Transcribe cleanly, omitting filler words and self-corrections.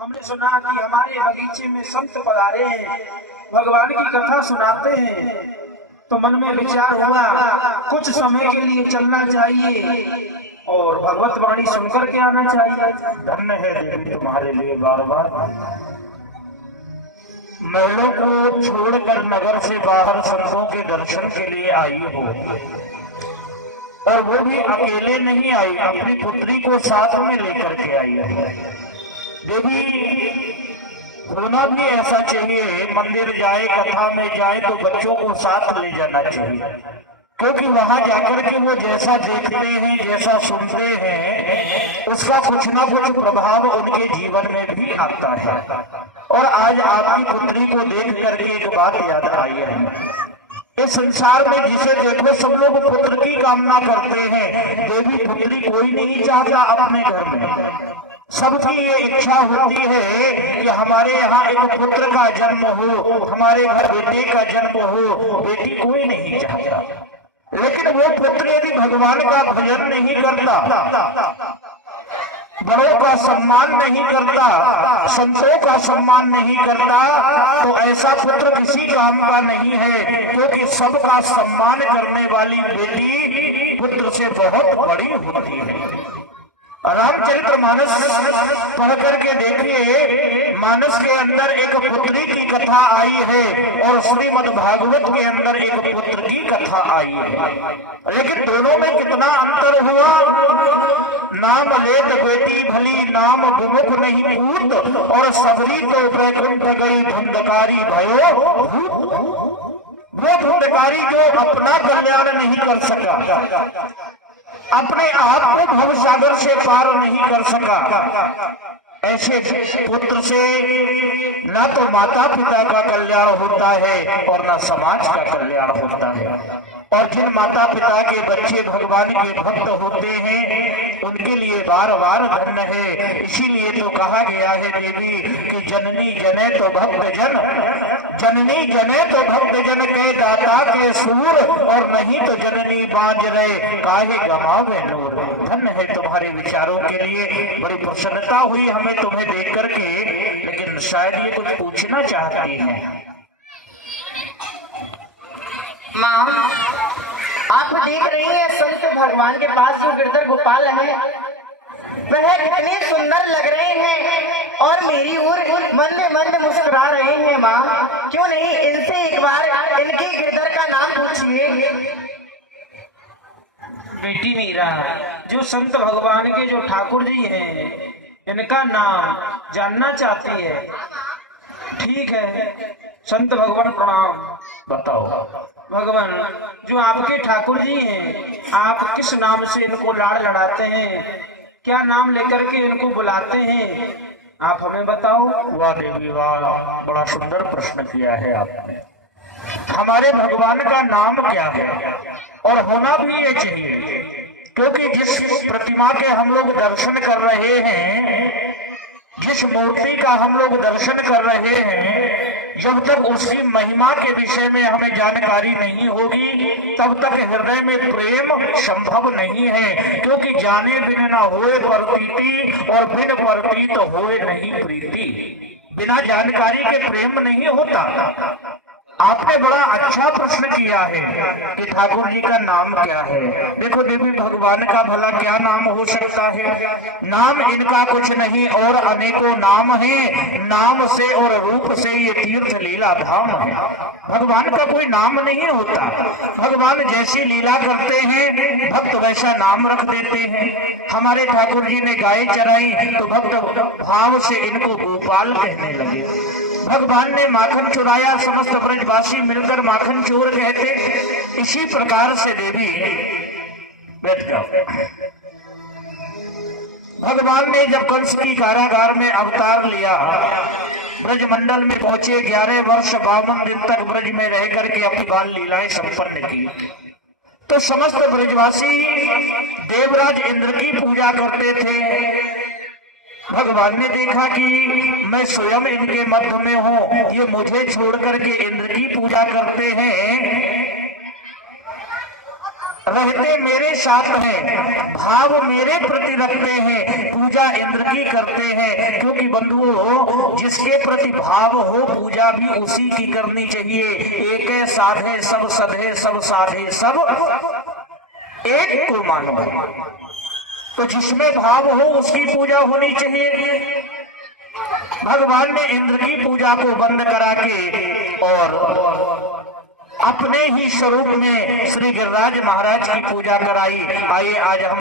हमने सुना कि हमारे बगीचे में संत पधारे हैं, भगवान की कथा सुनाते हैं, तो मन में विचार हुआ कुछ समय के लिए चलना चाहिए और भगवत वाणी सुनकर के आना चाहिए। धन्य है देवी तुम्हारे लिए बार बार महलों को छोड़कर नगर से बाहर संतों के दर्शन के लिए आई हो, और वो भी अकेले नहीं आई, अपनी पुत्री को साथ में लेकर के आई है। देवी होना भी ऐसा चाहिए, मंदिर जाए कथा में जाए तो बच्चों को साथ ले जाना चाहिए, क्योंकि वहां जाकर के वो जैसा देखते हैं जैसा सुनते हैं उसका कुछ ना कुछ प्रभाव उनके जीवन में भी आता है। और आज आपकी पुत्री को देख करके एक बात याद आई है, इस संसार में जिसे देखो सब लोग पुत्र की कामना करते हैं, देवी पुत्री कोई नहीं चाहता अपने घर में। सबकी ये इच्छा होती है कि हमारे यहाँ एक पुत्र का जन्म हो, हमारे घर बेटे का जन्म हो, बेटी कोई नहीं चाहता। लेकिन वो पुत्र यदि भगवान का भजन नहीं करता, बड़ों का सम्मान नहीं करता, संतों का सम्मान नहीं करता, तो ऐसा पुत्र किसी काम का नहीं है, क्योंकि सबका सम्मान करने वाली बेटी पुत्र से बहुत बड़ी होती है। रामचरित्र मानस पढ़ करके देखिए, मानस के अंदर एक पुत्री की कथा आई है और श्रीमद् भागवत के अंदर एक पुत्र की कथा आई है, लेकिन दोनों में कितना अंतर हुआ। नाम लेत बेटी भली नाम विमुख नहीं पूत, और सबरी तो वैकुंठ गई धुंधकारी भयो। वो धुंधकारी जो अपना कल्याण नहीं कर सका, अपने आप को भव सागर से पार नहीं कर सका, ऐसे पुत्र से ना तो माता पिता का कल्याण होता है और ना समाज का कल्याण होता है। और जिन माता पिता के बच्चे भगवान के भक्त होते हैं उनके लिए बार बार धन्य है। इसीलिए तो कहा गया है देवी कि जननी जने तो भक्त जन, जननी जने तो भक्त जन के दाता के सूर, और नहीं तो जननी बांझ रहे काहे गमावे नूर। धन्य है तुम्हारे विचारों के लिए, बड़ी प्रसन्नता हुई हमें तुम्हें देख करके। लेकिन शायद ये कुछ पूछना चाहती है। माँ, आप देख रही हैं संत भगवान के पास जो गिरधर गोपाल है वह कितने सुंदर लग रहे हैं और मेरी ओर मंद मंद मुस्कुरा रहे हैं। माँ, क्यों नहीं इनसे एक बार इनके गिरधर का नाम पूछिए। बेटी मीरा, जो संत भगवान के जो ठाकुर जी हैं इनका नाम जानना चाहती है। ठीक है संत भगवान प्रणाम। बताओ भगवान, जो आपके ठाकुर जी हैं आप किस नाम से इनको लाड़ लड़ाते हैं, क्या नाम लेकर के इनको बुलाते हैं, आप हमें बताओ। वाह देवी वाह, बड़ा सुंदर प्रश्न किया है आपने। हमारे भगवान का नाम क्या है, और होना भी ये चाहिए, क्योंकि जिस प्रतिमा के हम लोग दर्शन कर रहे हैं, जिस मूर्ति का हम लोग दर्शन कर रहे हैं, जब तक उसकी महिमा के विषय में हमें जानकारी नहीं होगी तब तक हृदय में प्रेम संभव नहीं है। क्योंकि जाने बिन ना होए प्रतीति, और बिन प्रतीत होए नहीं प्रीति। बिना जानकारी के प्रेम नहीं होता। आपने बड़ा अच्छा प्रश्न किया है कि ठाकुर जी का नाम क्या है। देखो देवी, भगवान का भला क्या नाम हो सकता है। नाम इनका कुछ नहीं और अनेकों नाम हैं, नाम से और रूप से ये तीर्थ लीला धाम है। भगवान का कोई नाम नहीं होता, भगवान जैसी लीला करते हैं भक्त वैसा नाम रख देते हैं। हमारे ठाकुर जी ने गाय चराई तो भक्त भाव से इनको गोपाल कहने लगे। भगवान ने माखन चुराया, समस्त ब्रजवासी मिलकर माखन चोर कहते। इसी प्रकार से देवी बैठ जाओ, भगवान ने जब कंस की कारागार में अवतार लिया, ब्रजमंडल में पहुंचे, 11 वर्ष 52 दिन तक ब्रज में रह करके अपनी बाल लीलाएं संपन्न की, तो समस्त ब्रजवासी देवराज इंद्र की पूजा करते थे। भगवान ने देखा कि मैं स्वयं इनके मध्य में हूँ, ये मुझे छोड़ करके इंद्र की पूजा करते हैं, रहते मेरे साथ हैं, भाव मेरे प्रति रखते हैं, पूजा इंद्र की करते हैं। क्योंकि बंधुओं, जिसके प्रति भाव हो पूजा भी उसी की करनी चाहिए। एक है साधे सब सधे, सब साधे सब एक को मानो। तो जिसमें भाव हो उसकी पूजा होनी चाहिए। भगवान ने इंद्र की पूजा को बंद करा के और अपने ही स्वरूप में श्री गिरिराज महाराज की पूजा कराई। आइए आज हम